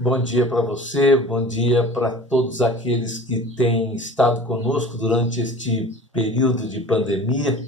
Bom dia para você, bom dia para todos aqueles que têm estado conosco durante este período de pandemia,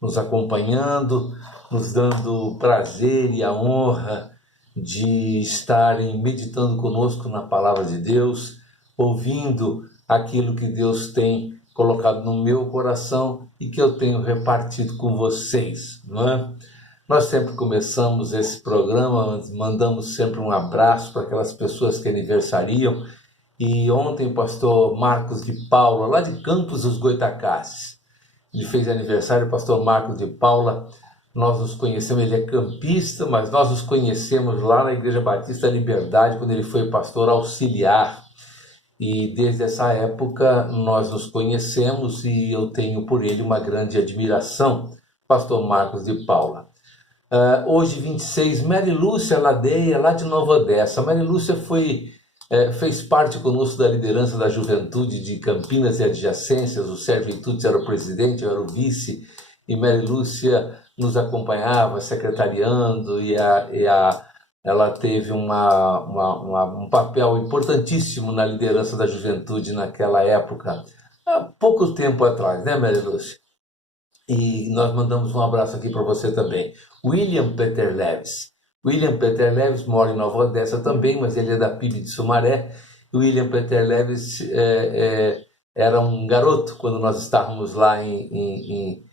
nos acompanhando, nos dando o prazer e a honra de estarem meditando conosco na Palavra de Deus, ouvindo aquilo que Deus tem colocado no meu coração e que eu tenho repartido com vocês, não é? Nós sempre começamos esse programa, mandamos sempre um abraço para aquelas pessoas que aniversariam. E ontem o pastor Marcos de Paula, lá de Campos dos Goitacazes, ele fez aniversário. O pastor Marcos de Paula, nós nos conhecemos, ele é campista, mas nós nos conhecemos lá na Igreja Batista Liberdade, quando ele foi pastor auxiliar. E desde essa época nós nos conhecemos e eu tenho por ele uma grande admiração, pastor Marcos de Paula. Hoje, 26, Mary Lúcia Ladeia, lá de Nova Odessa. Mary Lúcia fez parte conosco da liderança da juventude de Campinas e adjacências. O Sérgio Itudes era o presidente, eu era o vice, e Mary Lúcia nos acompanhava, secretariando, ela teve um papel importantíssimo na liderança da juventude naquela época, há pouco tempo atrás, né, Mary Lúcia? E nós mandamos um abraço aqui para você também. William Peter Leves. William Peter Leves mora em Nova Odessa também, mas ele é da PIB de Sumaré. William Peter Leves era um garoto quando nós estávamos lá em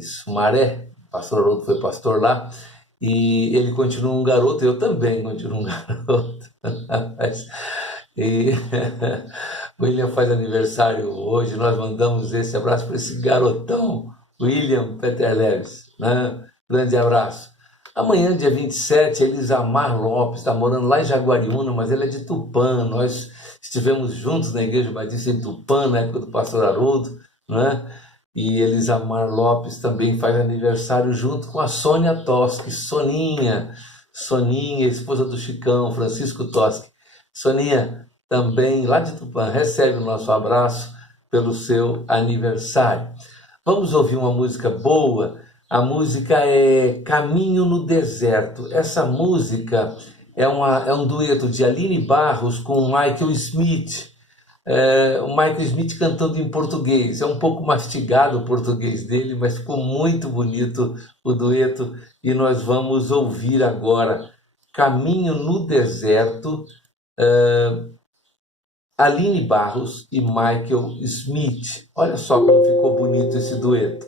Sumaré. O pastor Haroldo foi pastor lá. E ele continua um garoto, eu também continuo um garoto. William faz aniversário hoje, nós mandamos esse abraço para esse garotão, William Peter Leves, né? Grande abraço. Amanhã, dia 27, Elisamar Lopes, está morando lá em Jaguariúna, mas ele é de Tupã. Nós estivemos juntos na Igreja Batista em Tupã, na época do pastor Haroldo, né? E Elisamar Lopes também faz aniversário junto com a Sônia Toschi, Soninha, esposa do Chicão, Francisco Toschi. Soninha, também lá de Tupã, recebe o nosso abraço pelo seu aniversário. Vamos ouvir uma música boa. A música é Caminho no Deserto. Essa música é um dueto de Aline Barros com o Michael Smith. O Michael Smith cantando em português. É um pouco mastigado o português dele, mas ficou muito bonito o dueto. E nós vamos ouvir agora Caminho no Deserto, Aline Barros e Michael Smith. Olha só como ficou bonito esse dueto.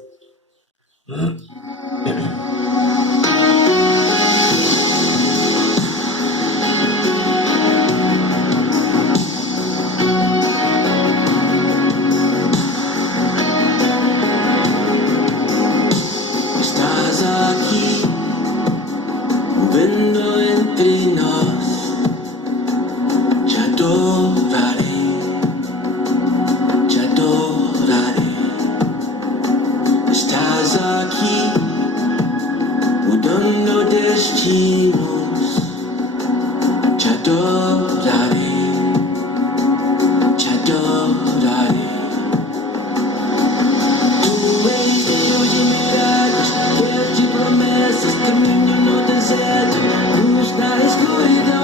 Estás aqui, movendo entre nós. Te adorarei, te adorarei. Estás aqui, mudando destinos. Te adorarei, te adorarei. Tu és Deus de milagres, Deus de promessas, caminho no deserto, luz na escuridão.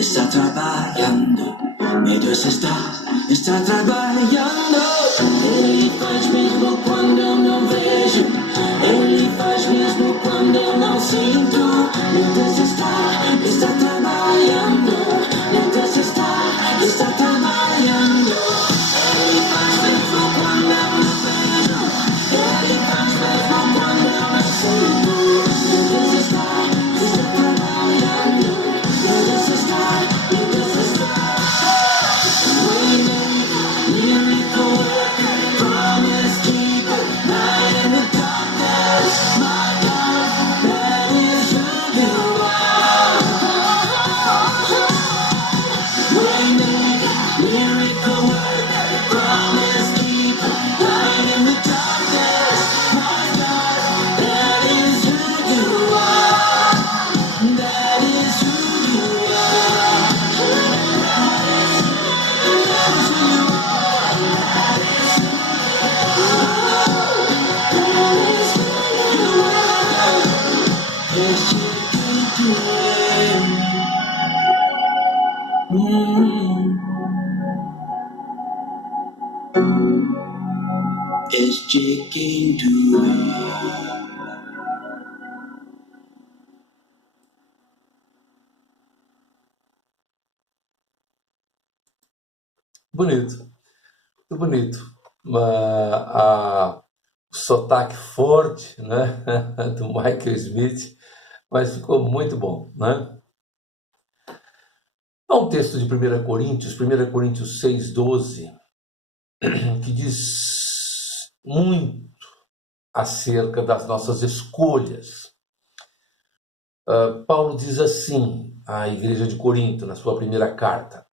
está trabalhando. Meu Deus está trabalhando. Ele faz mesmo quando eu não vejo. Ele faz mesmo quando eu não sinto. Meu Deus está trabalhando. Meu Deus está trabalhando. Ele faz mesmo quando eu não vejo. Ele faz mesmo quando eu não sinto. Meu Deus está trabalhando. Meu Deus está. Miracle worker, promise keeper, light in the darkness. My God, that is who you are. Waymaker, miracle worker, promise keeper, light in the darkness. My God, that is who you are. That is who you are. That is who you are. Yes, you can do it. Yes, you can do it. Bonito, muito bonito. O sotaque forte, né, do Michael Smith, mas ficou muito bom, né? Há um texto de 1 Coríntios 6,12, que diz muito acerca das nossas escolhas. Paulo diz assim à igreja de Corinto, na sua primeira carta: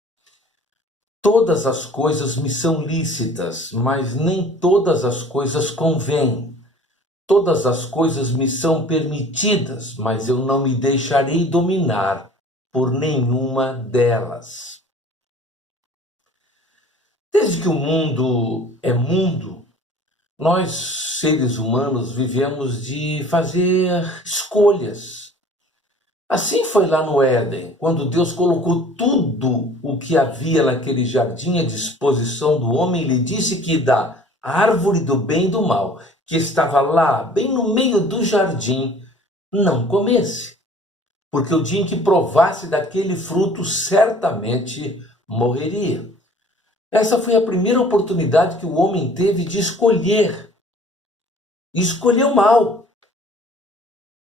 todas as coisas me são lícitas, mas nem todas as coisas convêm. Todas as coisas me são permitidas, mas eu não me deixarei dominar por nenhuma delas. Desde que o mundo é mundo, nós, seres humanos, vivemos de fazer escolhas. Assim foi lá no Éden, quando Deus colocou tudo o que havia naquele jardim à disposição do homem e lhe disse que da árvore do bem e do mal, que estava lá, bem no meio do jardim, não comesse, porque o dia em que provasse daquele fruto, certamente morreria. Essa foi a primeira oportunidade que o homem teve de escolher. E escolheu mal.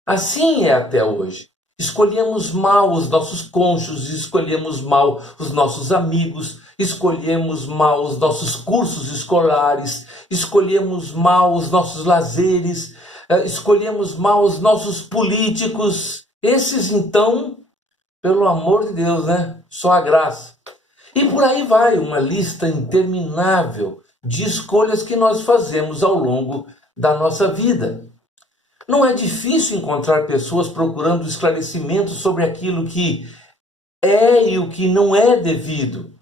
Assim é até hoje. Escolhemos mal os nossos cônjuges, escolhemos mal os nossos amigos, escolhemos mal os nossos cursos escolares, escolhemos mal os nossos lazeres, escolhemos mal os nossos políticos. Esses, então, pelo amor de Deus, né? Só a graça. E por aí vai uma lista interminável de escolhas que nós fazemos ao longo da nossa vida. Não é difícil encontrar pessoas procurando esclarecimento sobre aquilo que é e o que não é devido.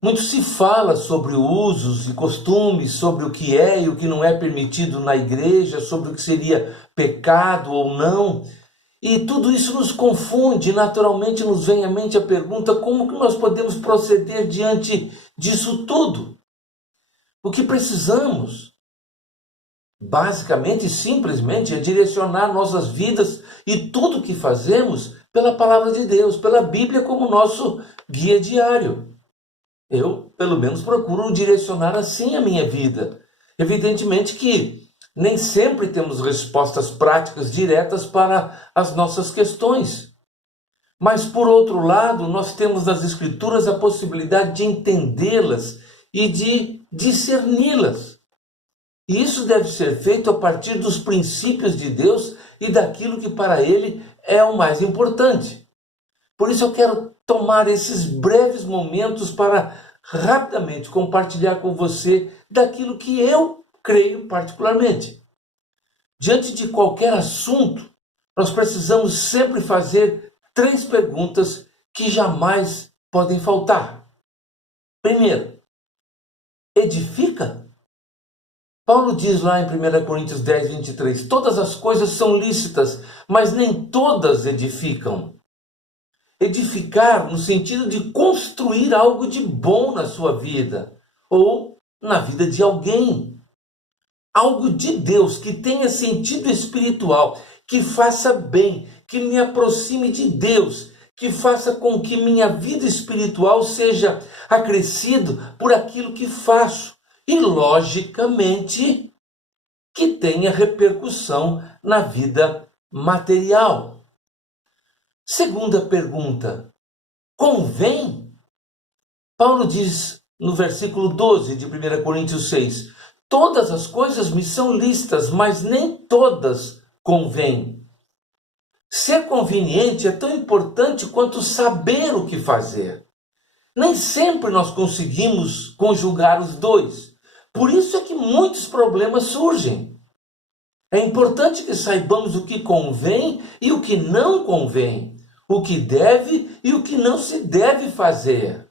Muito se fala sobre usos e costumes, sobre o que é e o que não é permitido na igreja, sobre o que seria pecado ou não. E tudo isso nos confunde, naturalmente nos vem à mente a pergunta: como que nós podemos proceder diante disso tudo? O que precisamos, basicamente e simplesmente, é direcionar nossas vidas e tudo o que fazemos pela palavra de Deus, pela Bíblia como nosso guia diário. Eu, pelo menos, procuro direcionar assim a minha vida. Evidentemente que nem sempre temos respostas práticas diretas para as nossas questões. Mas, por outro lado, nós temos nas Escrituras a possibilidade de entendê-las e de discerni-las. E isso deve ser feito a partir dos princípios de Deus e daquilo que para Ele é o mais importante. Por isso eu quero tomar esses breves momentos para rapidamente compartilhar com você daquilo que eu creio particularmente. Diante de qualquer assunto, nós precisamos sempre fazer 3 perguntas que jamais podem faltar. Primeiro, edifica? Paulo diz lá em 1 Coríntios 10, 23, todas as coisas são lícitas, mas nem todas edificam. Edificar no sentido de construir algo de bom na sua vida ou na vida de alguém. Algo de Deus que tenha sentido espiritual, que faça bem, que me aproxime de Deus, que faça com que minha vida espiritual seja acrescido por aquilo que faço. E, logicamente, que tenha repercussão na vida material. Segunda pergunta: convém? Paulo diz no versículo 12 de 1 Coríntios 6, todas as coisas me são lícitas, mas nem todas convêm. Ser conveniente é tão importante quanto saber o que fazer. Nem sempre nós conseguimos conjugar os dois. Por isso é que muitos problemas surgem. É importante que saibamos o que convém e o que não convém, o que deve e o que não se deve fazer.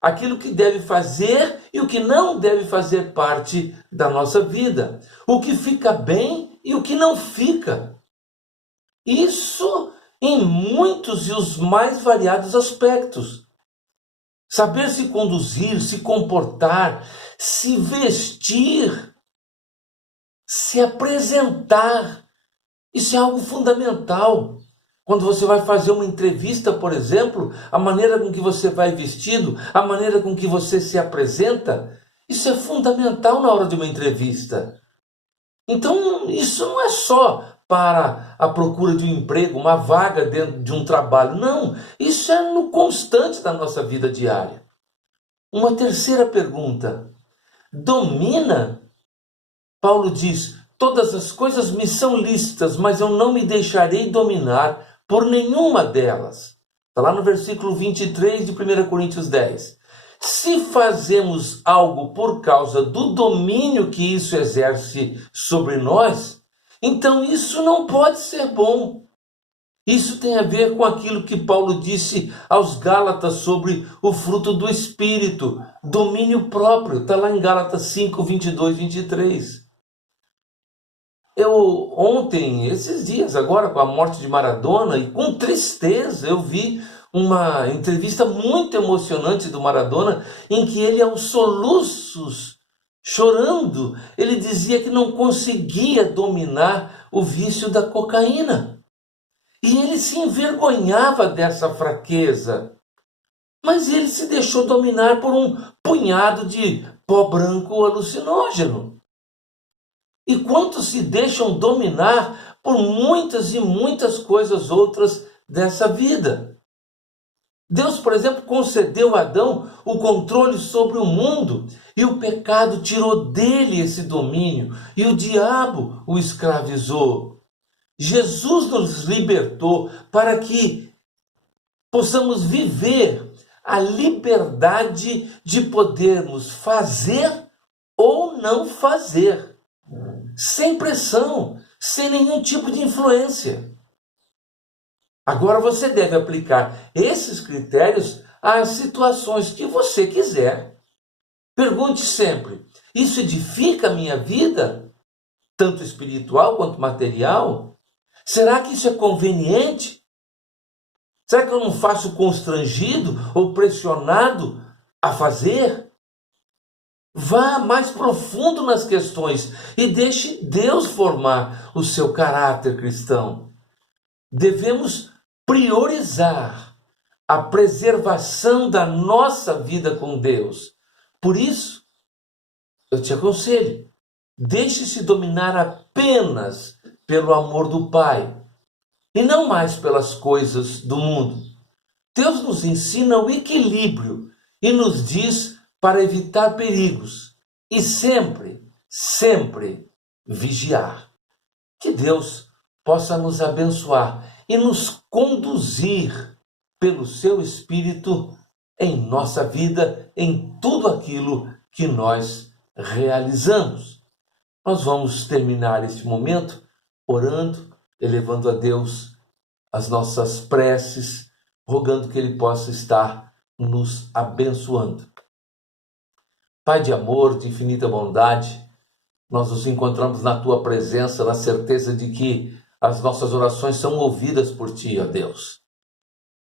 Aquilo que deve fazer e o que não deve fazer parte da nossa vida. O que fica bem e o que não fica. Isso em muitos e os mais variados aspectos. Saber se conduzir, se comportar, se vestir, se apresentar. Isso é algo fundamental. Quando você vai fazer uma entrevista, por exemplo, a maneira com que você vai vestido, a maneira com que você se apresenta, isso é fundamental na hora de uma entrevista. Então, isso não é só para a procura de um emprego, uma vaga dentro de um trabalho. Não, isso é no constante da nossa vida diária. Uma terceira pergunta: domina? Paulo diz, todas as coisas me são lícitas, mas eu não me deixarei dominar por nenhuma delas. Está lá no versículo 23 de 1 Coríntios 10. Se fazemos algo por causa do domínio que isso exerce sobre nós, então isso não pode ser bom. Isso tem a ver com aquilo que Paulo disse aos Gálatas sobre o fruto do Espírito, domínio próprio. Está lá em Gálatas 5, 22, 23. Eu ontem, esses dias agora, com a morte de Maradona, e com tristeza, eu vi uma entrevista muito emocionante do Maradona, em que ele, aos soluços, chorando, ele dizia que não conseguia dominar o vício da cocaína. E ele se envergonhava dessa fraqueza. Mas ele se deixou dominar por um punhado de pó branco alucinógeno. E quantos se deixam dominar por muitas e muitas coisas outras dessa vida? Deus, por exemplo, concedeu a Adão o controle sobre o mundo e o pecado tirou dele esse domínio e o diabo o escravizou. Jesus nos libertou para que possamos viver a liberdade de podermos fazer ou não fazer, sem pressão, sem nenhum tipo de influência. Agora você deve aplicar esses critérios às situações que você quiser. Pergunte sempre: isso edifica a minha vida, tanto espiritual quanto material? Será que isso é conveniente? Será que eu não faço constrangido ou pressionado a fazer? Vá mais profundo nas questões e deixe Deus formar o seu caráter cristão. Devemos priorizar a preservação da nossa vida com Deus. Por isso, eu te aconselho, deixe-se dominar apenas pelo amor do Pai e não mais pelas coisas do mundo. Deus nos ensina o equilíbrio e nos diz para evitar perigos e sempre, sempre vigiar. Que Deus possa nos abençoar e nos conduzir pelo seu Espírito em nossa vida, em tudo aquilo que nós realizamos. Nós vamos terminar este momento orando, elevando a Deus as nossas preces, rogando que Ele possa estar nos abençoando. Pai de amor, de infinita bondade, nós nos encontramos na Tua presença, na certeza de que as nossas orações são ouvidas por Ti, ó Deus.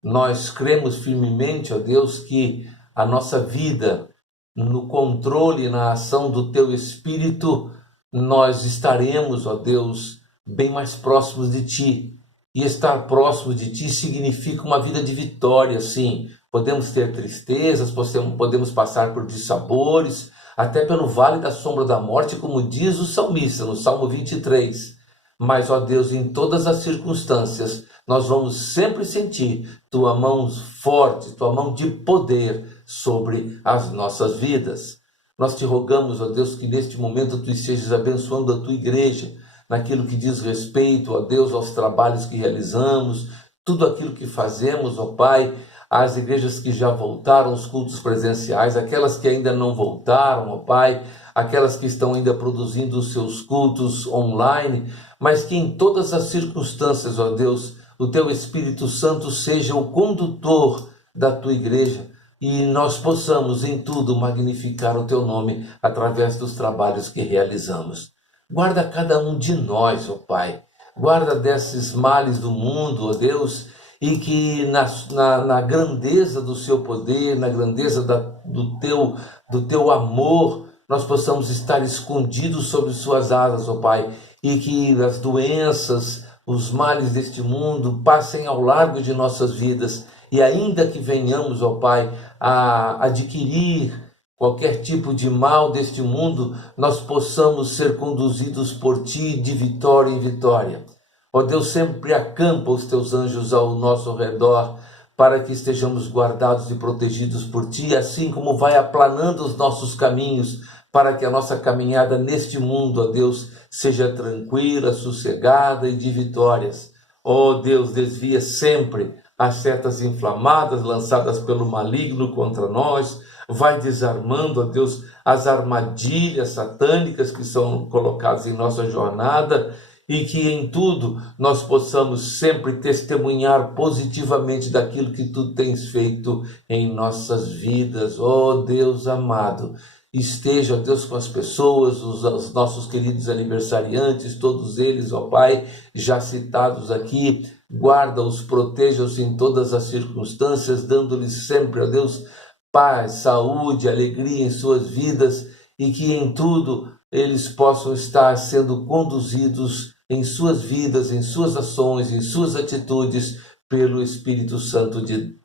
Nós cremos firmemente, ó Deus, que a nossa vida, no controle e na ação do Teu Espírito, nós estaremos, ó Deus, bem mais próximos de Ti. E estar próximo de Ti significa uma vida de vitória, sim. Podemos ter tristezas, podemos passar por dissabores, até pelo vale da sombra da morte, como diz o salmista no Salmo 23. Mas, ó Deus, em todas as circunstâncias, nós vamos sempre sentir Tua mão forte, Tua mão de poder sobre as nossas vidas. Nós te rogamos, ó Deus, que neste momento Tu estejas abençoando a Tua igreja, naquilo que diz respeito, ó Deus, aos trabalhos que realizamos, tudo aquilo que fazemos, ó Pai, as igrejas que já voltaram aos cultos presenciais, aquelas que ainda não voltaram, ó Pai, aquelas que estão ainda produzindo os seus cultos online, mas que em todas as circunstâncias, ó Deus, o Teu Espírito Santo seja o condutor da Tua igreja e nós possamos em tudo magnificar o Teu nome através dos trabalhos que realizamos. Guarda cada um de nós, ó Pai, guarda desses males do mundo, ó Deus, e que na grandeza do Seu poder, na grandeza do teu amor, nós possamos estar escondidos sob Suas asas, ó Pai, e que as doenças, os males deste mundo passem ao largo de nossas vidas, e ainda que venhamos, ó Pai, a adquirir qualquer tipo de mal deste mundo, nós possamos ser conduzidos por Ti de vitória em vitória. Ó Deus, sempre acampa os Teus anjos ao nosso redor, para que estejamos guardados e protegidos por Ti, assim como vai aplanando os nossos caminhos, para que a nossa caminhada neste mundo, ó Deus, seja tranquila, sossegada e de vitórias. Ó Deus, desvia sempre as setas inflamadas lançadas pelo maligno contra nós, vai desarmando, ó Deus, as armadilhas satânicas que são colocadas em nossa jornada, e que em tudo nós possamos sempre testemunhar positivamente daquilo que Tu tens feito em nossas vidas. Ó Deus amado, esteja, ó Deus, com as pessoas, os nossos queridos aniversariantes, todos eles, ó Pai, já citados aqui, guarda-os, proteja-os em todas as circunstâncias, dando-lhes sempre, ó Deus, paz, saúde, alegria em suas vidas, e que em tudo eles possam estar sendo conduzidos em suas vidas, em suas ações, em suas atitudes, pelo Espírito Santo de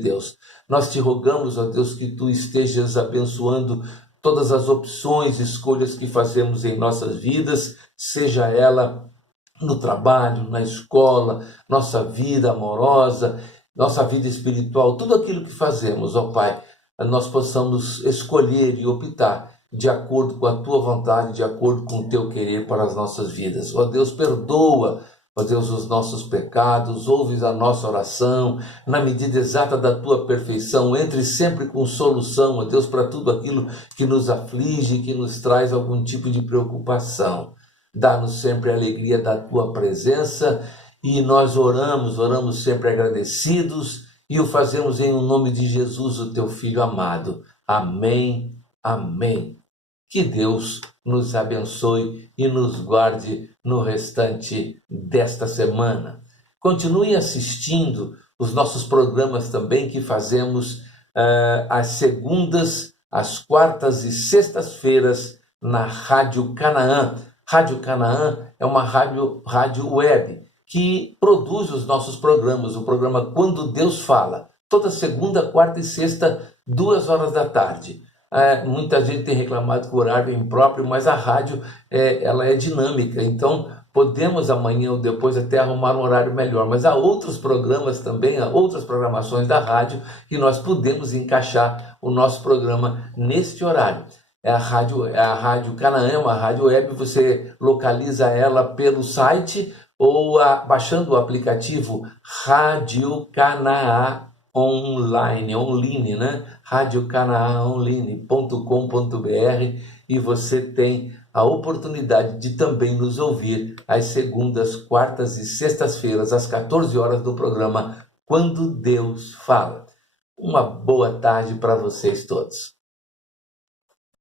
Deus. Nós te rogamos, ó Deus, que Tu estejas abençoando todas as opções, escolhas que fazemos em nossas vidas, seja ela no trabalho, na escola, nossa vida amorosa, nossa vida espiritual, tudo aquilo que fazemos, ó Pai, nós possamos escolher e optar de acordo com a Tua vontade, de acordo com o Teu querer para as nossas vidas. Ó Deus, perdoa, ó Deus, os nossos pecados, ouve a nossa oração, na medida exata da Tua perfeição, entre sempre com solução, ó Deus, para tudo aquilo que nos aflige, que nos traz algum tipo de preocupação. Dá-nos sempre a alegria da Tua presença, e nós oramos sempre agradecidos, e o fazemos em nome de Jesus, o Teu Filho amado. Amém, amém. Que Deus nos abençoe e nos guarde no restante desta semana. Continue assistindo os nossos programas também que fazemos às segundas, às quartas e sextas-feiras na Rádio Canaã. Rádio Canaã é uma rádio web que produz os nossos programas, o programa Quando Deus Fala, toda segunda, quarta e sexta, 2h da tarde. Muita gente tem reclamado que o horário é impróprio, mas a rádio ela é dinâmica, então podemos amanhã ou depois até arrumar um horário melhor, mas há outros programas também, há outras programações da rádio que nós podemos encaixar o nosso programa neste horário. A Rádio Canaã é uma rádio web, você localiza ela pelo site ou baixando o aplicativo Rádio Canaã online, né? radiocanaonline.com.br, e você tem a oportunidade de também nos ouvir às segundas, quartas e sextas-feiras, às 14 horas do programa Quando Deus Fala. Uma boa tarde para vocês todos.